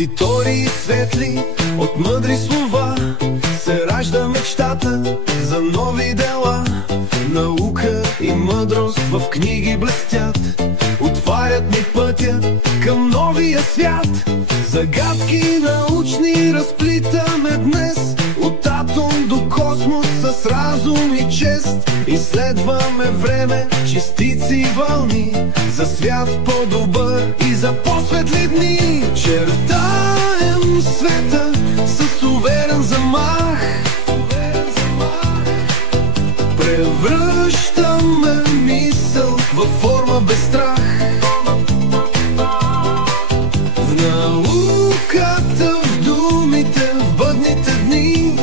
аудитории светли от мъдри слова се ражда мечтата за нови дела. Наука и мъдрост в книги блестят, отварят ни пътя към новия свят. Загадки научни разплитаме днес, от атом до космос с разум и чест. Изследваме време, частици и вълни, за свят по-добър и за по-светли дни. Чертаем света с уверен замах, превръщаме мисъл във форма без страх. В науката, в думите, в бъдните дни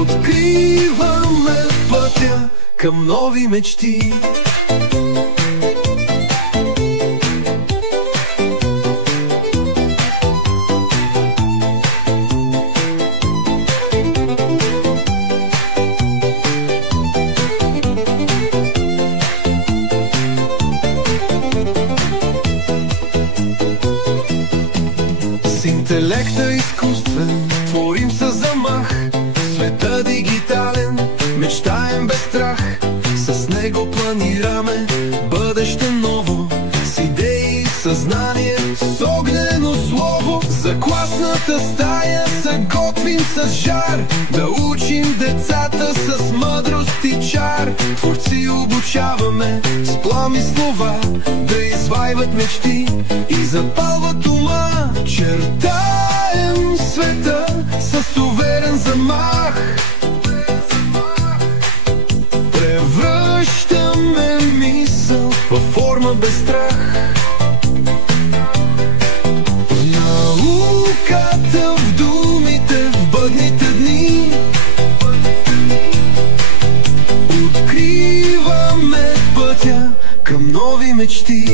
откриваме пътя към нови мечти. С интелекта изкуствен творим със замах, света дигитален мечтаем без страх. С него планираме бъдеще ново, с идеи, съзнание, с огнено слово. За класната стая се готвим с жар, да учим децата с мъдрост и чар. Творци обучаваме с плами слова, да извайват мечти и запалват ума. Чертаем света с уверен замах, превръщаме мисъл във форма без страх. В науката, в думите, в бъдните дни откриваме пътя към нови мечти.